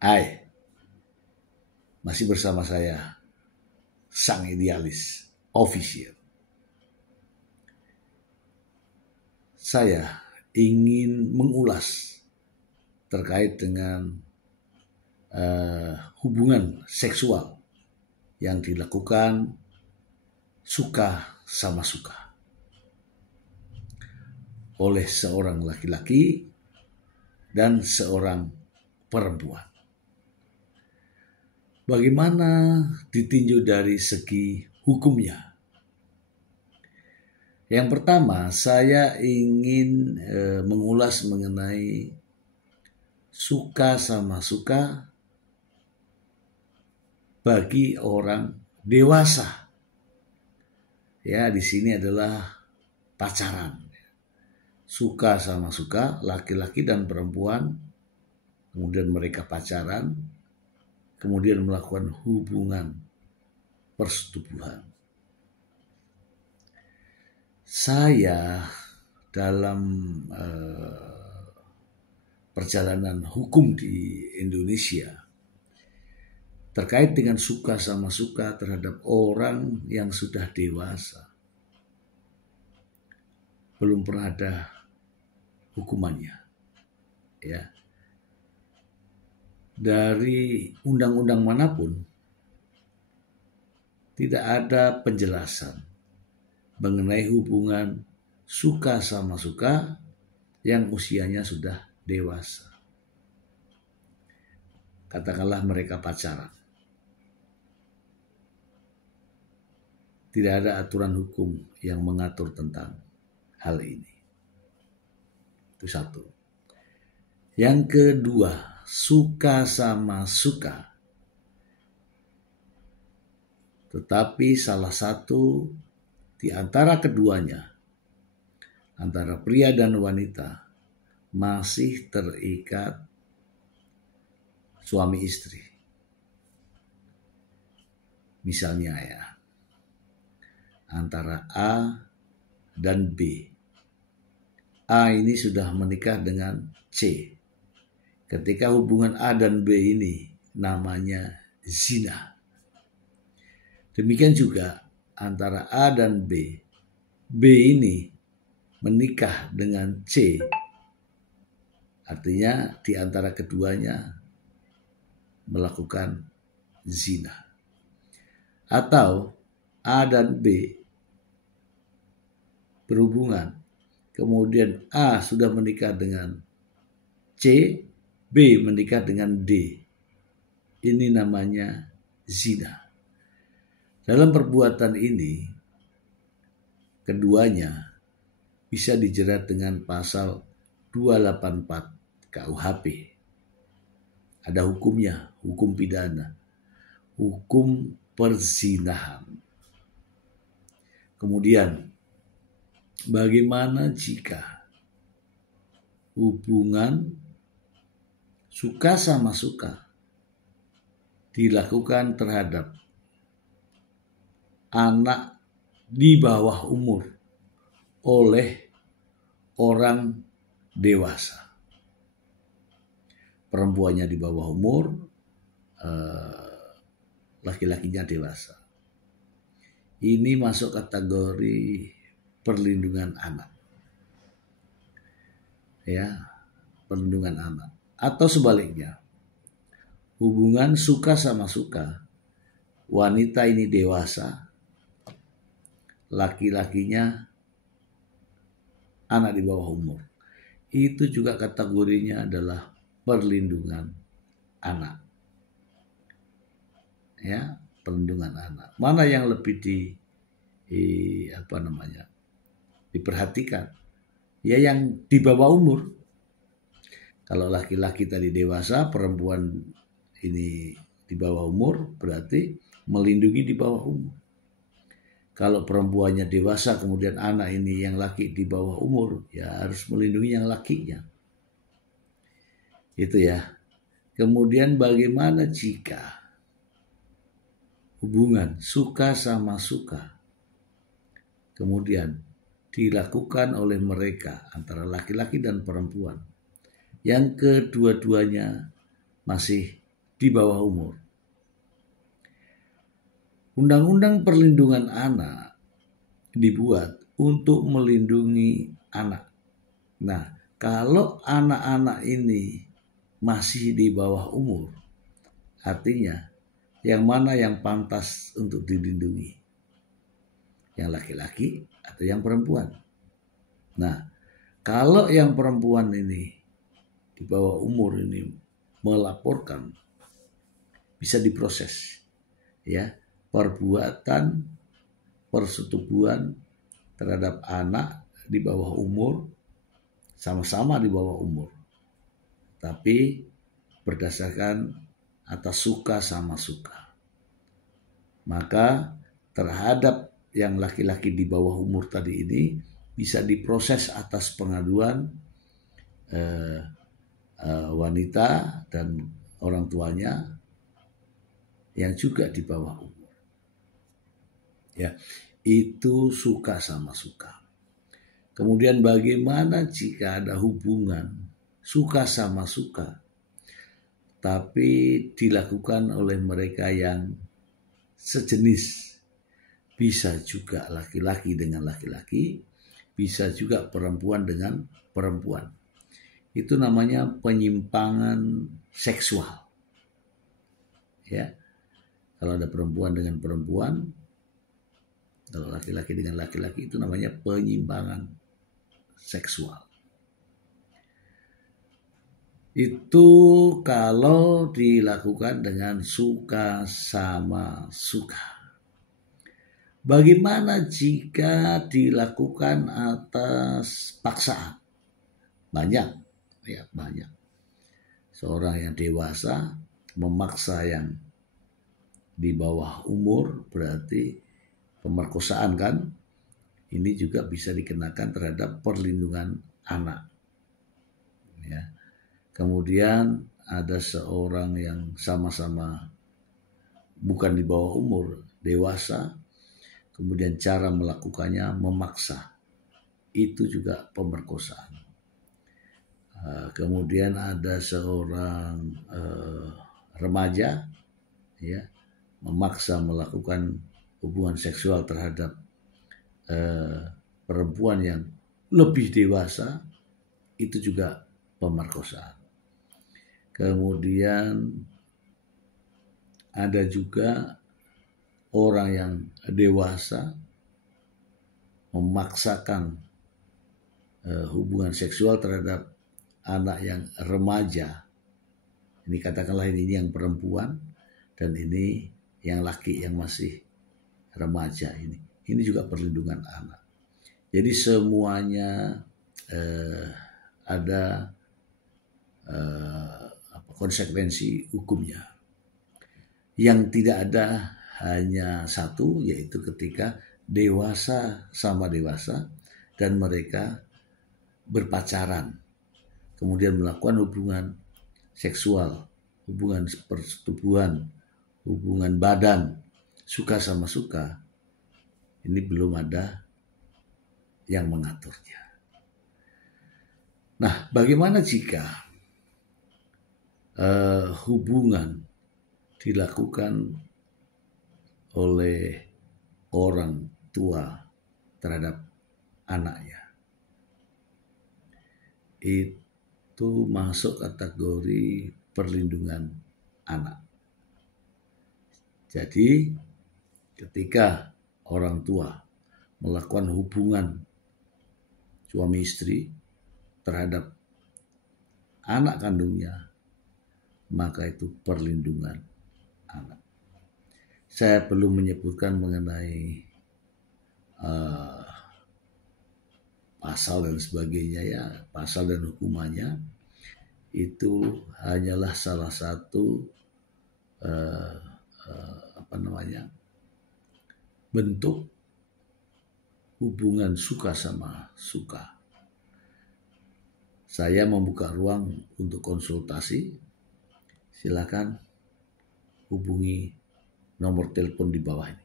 Hai, masih bersama saya, Sang Idealis Official. Saya ingin mengulas terkait dengan hubungan seksual yang dilakukan suka sama suka oleh seorang laki-laki dan seorang perempuan. Bagaimana ditinjau dari segi hukumnya? Yang pertama, saya ingin mengulas mengenai suka sama suka bagi orang dewasa. Ya, di sini adalah pacaran. Suka sama suka, laki-laki dan perempuan, kemudian mereka pacaran, kemudian melakukan hubungan persetubuhan. Saya dalam perjalanan hukum di Indonesia terkait dengan suka sama suka terhadap orang yang sudah dewasa, belum pernah ada hukumannya. Ya. Dari undang-undang manapun tidak ada penjelasan mengenai hubungan suka sama suka yang usianya sudah dewasa. Katakanlah mereka pacaran. Tidak ada aturan hukum yang mengatur tentang hal ini. Itu satu. Yang kedua, suka sama suka. Tetapi salah satu di antara keduanya, antara pria dan wanita, masih terikat suami istri. Misalnya ya, antara A dan B. A ini sudah menikah dengan C. Ketika hubungan A dan B ini namanya zina. Demikian juga antara A dan B. B ini menikah dengan C. Artinya di antara keduanya melakukan zina. Atau A dan B berhubungan. Kemudian A sudah menikah dengan C, B menikah dengan D. Ini namanya zina. Dalam perbuatan ini, keduanya bisa dijerat dengan pasal 284 KUHP. Ada hukumnya, hukum pidana, hukum perzinahan. Kemudian, bagaimana jika hubungan suka sama suka dilakukan terhadap anak di bawah umur oleh orang dewasa? Perempuannya di bawah umur, laki-lakinya dewasa. Ini masuk kategori perlindungan anak. Ya, perlindungan anak. Atau sebaliknya, hubungan suka sama suka, wanita ini dewasa, laki-lakinya anak di bawah umur. Itu juga kategorinya adalah perlindungan anak. Ya, perlindungan anak. Mana yang lebih diperhatikan? Ya, yang di bawah umur. Kalau laki-laki tadi dewasa, perempuan ini di bawah umur, berarti melindungi di bawah umur. Kalau perempuannya dewasa, kemudian anak ini yang laki di bawah umur, ya harus melindungi yang lakinya. Itu ya. Kemudian bagaimana jika hubungan suka sama suka kemudian dilakukan oleh mereka antara laki-laki dan perempuan yang kedua-duanya masih di bawah umur. Undang-undang perlindungan anak dibuat untuk melindungi anak. Nah, kalau anak-anak ini masih di bawah umur, artinya yang mana yang pantas untuk dilindungi? Yang laki-laki atau yang perempuan? Nah, kalau yang perempuan ini di bawah umur ini melaporkan, bisa diproses, ya, perbuatan persetubuhan terhadap anak di bawah umur, sama-sama di bawah umur, tapi berdasarkan atas suka sama suka. Maka terhadap yang laki-laki di bawah umur tadi ini bisa diproses atas pengaduan wanita dan orang tuanya yang juga di bawah umur. Ya, itu suka sama suka. Kemudian bagaimana jika ada hubungan suka sama suka, tapi dilakukan oleh mereka yang sejenis? Bisa juga laki-laki dengan laki-laki, bisa juga perempuan dengan perempuan. Itu namanya penyimpangan seksual. Ya, kalau ada perempuan dengan perempuan, kalau laki-laki dengan laki-laki, itu namanya penyimpangan seksual. Itu kalau dilakukan dengan suka sama suka. Bagaimana jika dilakukan atas paksaan? Banyak, ya banyak. Seorang yang dewasa memaksa yang di bawah umur, berarti pemerkosaan kan? Ini juga bisa dikenakan terhadap perlindungan anak. Ya. Kemudian ada seorang yang sama-sama bukan di bawah umur, dewasa, kemudian cara melakukannya memaksa. Itu juga pemerkosaan. Kemudian ada seorang remaja, ya, memaksa melakukan hubungan seksual terhadap perempuan yang lebih dewasa, itu juga pemerkosaan. Kemudian ada juga orang yang dewasa memaksakan hubungan seksual terhadap anak yang remaja. Ini katakanlah ini yang perempuan dan ini yang laki yang masih remaja ini. Ini juga perlindungan anak. Jadi semuanya ada konsekuensi hukumnya. Yang tidak ada hanya satu, yaitu ketika dewasa sama dewasa dan mereka berpacaran, kemudian melakukan hubungan seksual, hubungan persetubuhan, hubungan badan, suka sama suka. Ini belum ada yang mengaturnya. Nah, bagaimana jika hubungan dilakukan oleh orang tua terhadap anaknya? Itu masuk kategori perlindungan anak. Jadi ketika orang tua melakukan hubungan suami istri terhadap anak kandungnya, maka itu perlindungan anak. Saya belum menyebutkan mengenai pasal dan sebagainya, ya, pasal dan hukumannya. Itu hanyalah salah satu bentuk hubungan suka sama suka. Saya membuka ruang untuk konsultasi. Silakan hubungi nomor telepon di bawah ini.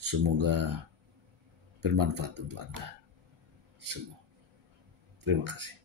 Semoga bermanfaat untuk Anda semua. Terima kasih.